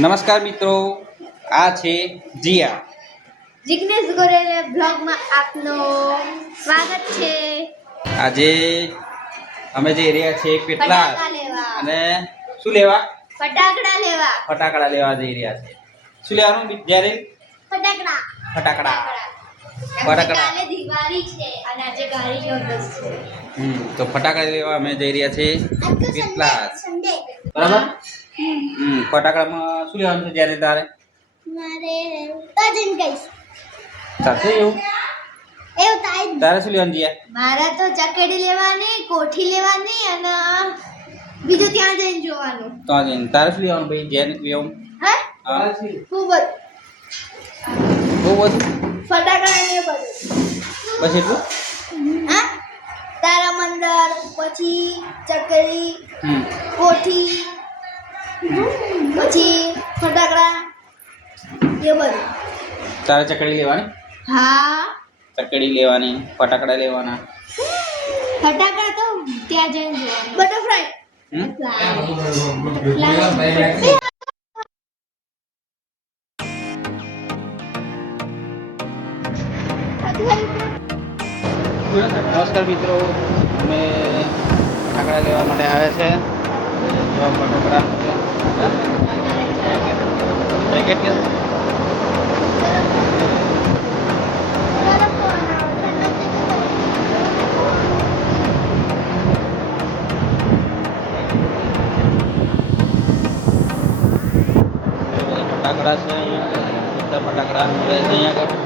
નમસ્કાર મિત્રો, આ છે જીયા. જિગ્નેશ ગોરેલે બ્લોગમાં આપનું સ્વાગત છે. આજે અમે જઈ રહ્યા છીએ પેટલાદ ફટાકડા લેવા. અને શું લેવા? ફટાકડા લેવા. ફટાકડા લેવા જઈ રહ્યા છે. શું લેવાનું જ્યારે? ફટાકડા. ફટાકડા. કાલે દિવાળી છે અને આજે ગાડી ચોરસ છે. તો ફટાકડા લેવા અમે જઈ રહ્યા છીએ પેટલાદ. સન્ડે. બરાબર? ફટાકડામાં શું લેવાનું છે જ્યારે તારે? મારે કજન કઈસ. સાથે એવું તારે શું લેવાનું જીયા? મારા તો ચકેડી લેવાની, કોઠી લેવાની અને બીજું ત્યાં જઈને જોવાનું. તો જઈને તારે શું લેવાનું ભાઈ? જ્યારે લેવું હે? હા ખૂબ બહુ બધું ફટાકડા ને બધું. બસ એટલું? હા? તારા મંદર, પછી ચકરી, કોઠી, પછી ફટાકડા એ બધું. તારે ચકડી લેવાની, હા, ચકડી લેવાની, ફટાકડા લેવાના. ફટાકડા તો ત્યાં જઈને જોવાનું. બટરફ્લાય. નમસ્કાર મિત્રો, અમે ફટાકડા લેવા માટે આવ્યા છે. ફટાકડા પેકેટ કે ફટાકડા છે અહીંયા, ફટાકડા મળે છે અહીંયા આગળ.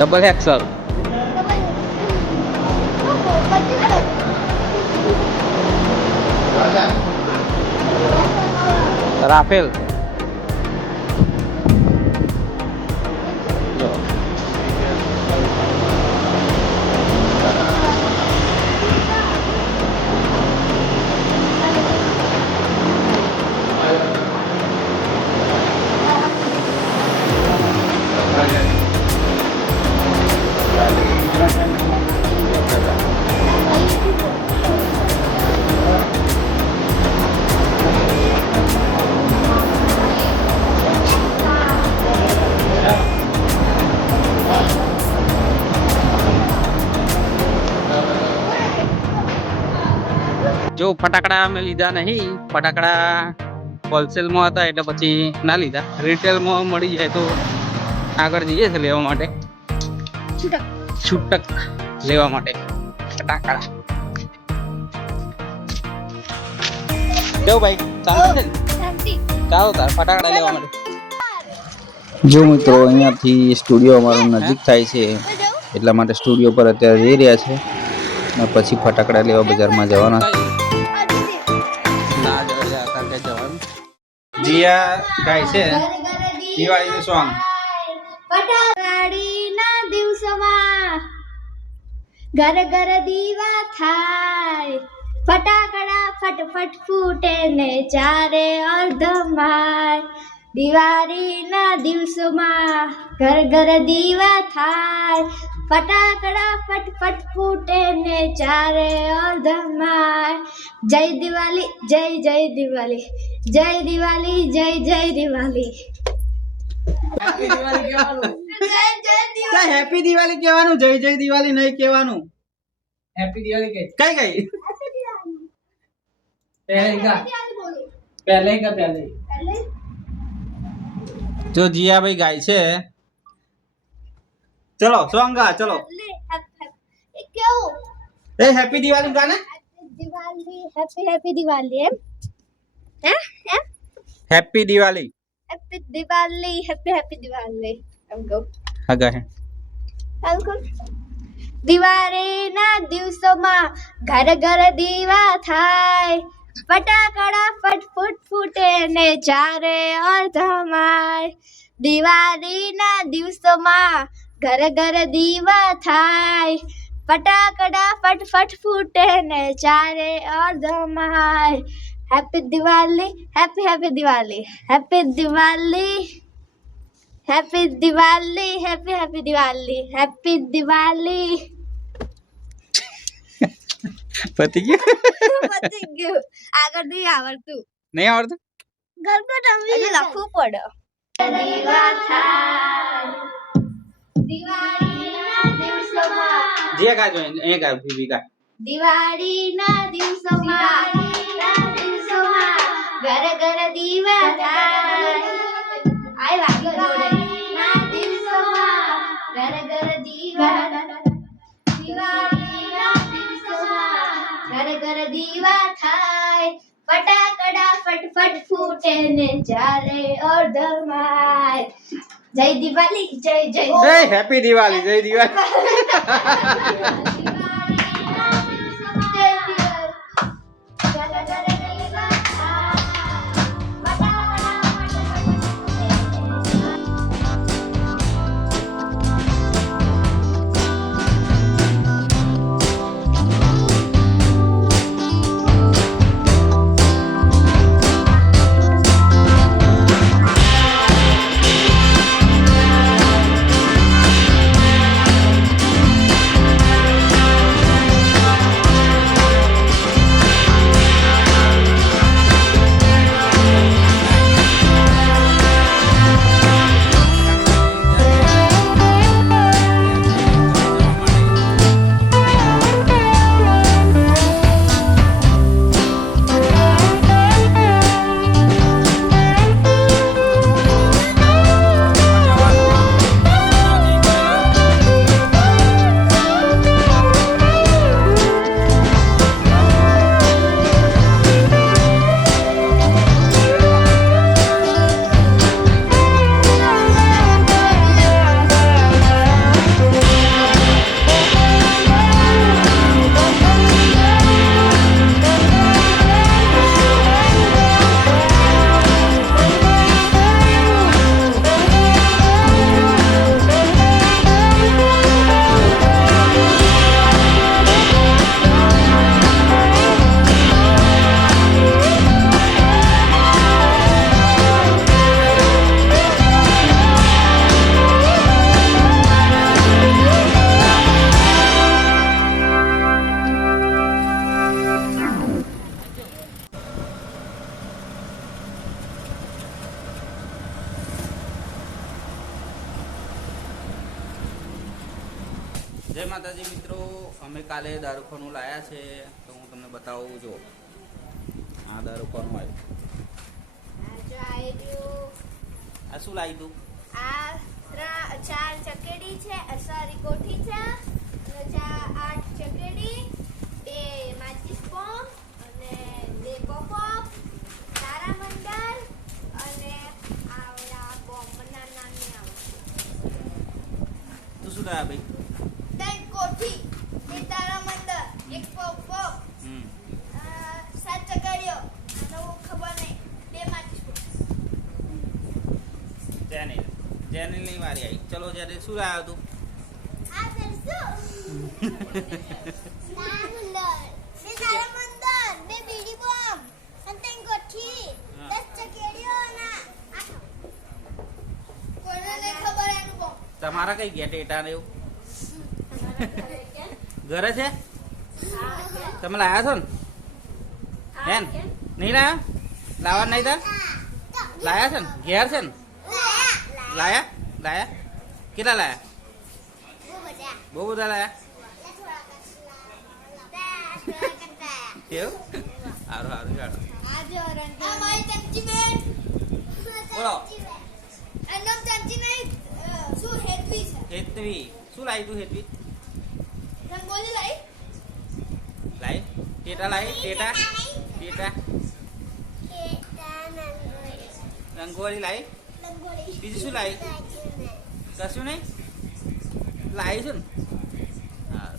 ડબલ એક્સલ રાફેલ જો ફટાકડા અમે લીધા નહીં. ફટાકડા હોલસેલમાં હતા એટલે પછી ના લીધા. રિટેલમાં મળી જાય તો આગળ જઈએ છે લેવા માટે, છૂટક લેવા માટે ફટાકડા. કેવું ભાઈ? શાંતિ છે ને? ચાલો તાર ફટાકડા લેવા માટે. જો મિત્રો, અહીંયાથી સ્ટુડિયો અમારો નજીક થાય છે એટલા માટે સ્ટુડિયો પર અત્યારે જઈ રહ્યા છે અને પછી ફટાકડા લેવા બજારમાં જવાના. જીયા ગાય છે દિવાળીનું સોંગ. ફટાકડીના દિવસોમાં ઘર ઘર દીવા થાય, ફટાકડા ફટફટ ફૂટે ને ચારે અર્ધમાય. દિવાળીના દિવસોમાં ઘર ઘર દીવા થાય, ફટાકડા ફટફટ ફૂટે ને ચારે અર્ધમાય. જય દિવાળી, જય જય દિવાળી, જય દિવાળી, જય જય દિવાળી. હેપી દિવાળી કહેવાનું, જય જય દિવાળી નહીં કહેવાનું. હેપી દિવાળી કઈ પહેલે જો જીયાભાઈ ગાય છે. ચલો સોંગ ગા, ચલો. કેવું? એ હેપી દિવાળી ગાને. દિવાળી, હેપી હેપી દિવાળી એમ. Hey hey happy Diwali, happy Diwali, happy happy Diwali એમ કહો. હા ગાય. દિવાળીના દિવસોમાં ઘર ઘર દીવા થાય, ફટાકડા ફટફટ ફૂટે ને ચારે અર્ધમાય. દિવાળીના દિવસોમાં ઘરે ઘરે દીવા થાય, ફટાકડા ફટફટ ફૂટે ને ચારે ઓર ધમાય. Happy Diwali, happy happy Diwali, happy Diwali, happy Diwali, happy happy Diwali, happy Diwali. પતી ગયું પતી ગયું. આગળ નહીં આવડતું. નહીં આવડતું ગરબા રમી લખવું પડે. દીવા થાય દિવાળીના દિવસોમાં, જે ગાજો અહીંયા ગા બીબી ગા. દિવાળીના દિવસોમાં ઘરે ઘરે દીવા થાય. આય વાગ્યો જોડે. દિવાળીના દિવસોમાં ઘરે ઘરે દીવા, દિવાળીના દિવસોમાં ઘરે ઘરે દીવા થાય, ફટાકડા ફટફટ ફૂટે ને ચારે ઓર ધમાય. જય દિવાળી, જય જય જય હેપી દિવાળી, જય દિવાળી. જય માતાજી મિત્રો, અમે કાલે દારૂખાનું લાયા છે તો હું તમને બતાવું. જો આ દારૂખાનું આવ્યું. આ શું લાવી તું? આ 4 ચકેડી છે, સોરી કોઠી છે, અને 8 ચકેડી, 2 માચીસ બોમ્બ અને 2 પોપોપ, તારામંડળ અને આવડા બોમ્બ નાની આવે. તું શું લાવ્યા ભાઈ? 3 કોઠી, 2 તારામંડળ, 1 પોપોપ, 7 ચકેડીઓ અને ખબર નહીં 2 માચીસ બોમ્બ. ચેનલ ની વારી આવી. ચલો જ્યારે શું લાવ્યો તું? આ સરસું તારામંડળ, 2 તારામંડળ, 2 બીડી બોમ્બ અને 3 કોઠી, 10 ચકેડીઓ અને 8. કોઈને નહીં ખબર એનું બોમ્બ. તમારા કઈ ગયા ટેટા ને એવું ઘરે છે? તમે લાયા છો ને? હેન નહીં લાયા? લાવવા નહીં તાર? લાયા છે ને? ઘેર છે ને? લાયા? લાયા? કેટલા લાયા? બહુ બધા લાયા. એવું સારું સારું ચાલો. બોલો. હેતવી શું લાવી તું? હેતવી લાઈ ટેટા લાવી. ટેટા ટેટા રંગોળી લાવી. બીજું શું લાવી? કશું નહીં લાવી છે ને? હા.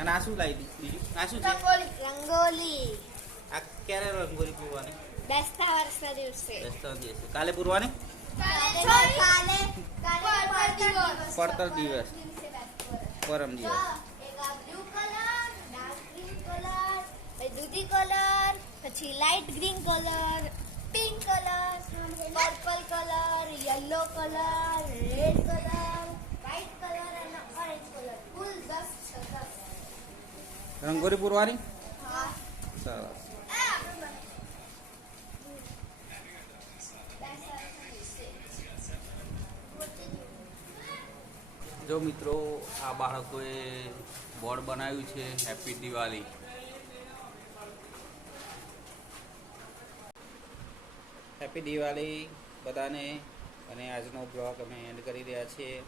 અને આ શું લાવી બીજું? આ શું છે? રંગોલી. આ ક્યારે રંગોળી પૂરવાની? બેસતા વર્ષના દિવસે. બેસતા દિવસે કાલે પૂરવાની? પડતર દિવસ પરમ દિવસ દૂધી કલર, પછી light green colour, pink colour, purple colour, yellow colour, red colour, white colour અને ઓરેન્જ કલર. કુલ 10 છે. 10. રંગોળી પૂરવાની. હા. સરસ. જો મિત્રો, આ બાળકોએ બોર્ડ બનાવ્યું છે હેપી દિવાળી. હેપી દિવાળી બધાને. અને આજનો બ્લોગ અમે એન્ડ કરી રહ્યા છીએ.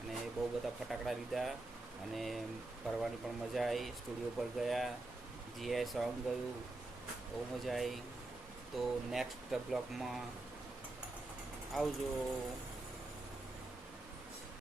અને બહુ બધા ફટાકડા લીધા અને ફરવાની પણ મજા આવી. સ્ટુડિયો પર ગયા, જીઆઈ સોંગ ગયું, બહુ મજા આવી. તો નેક્સ્ટ બ્લોગમાં આવજો.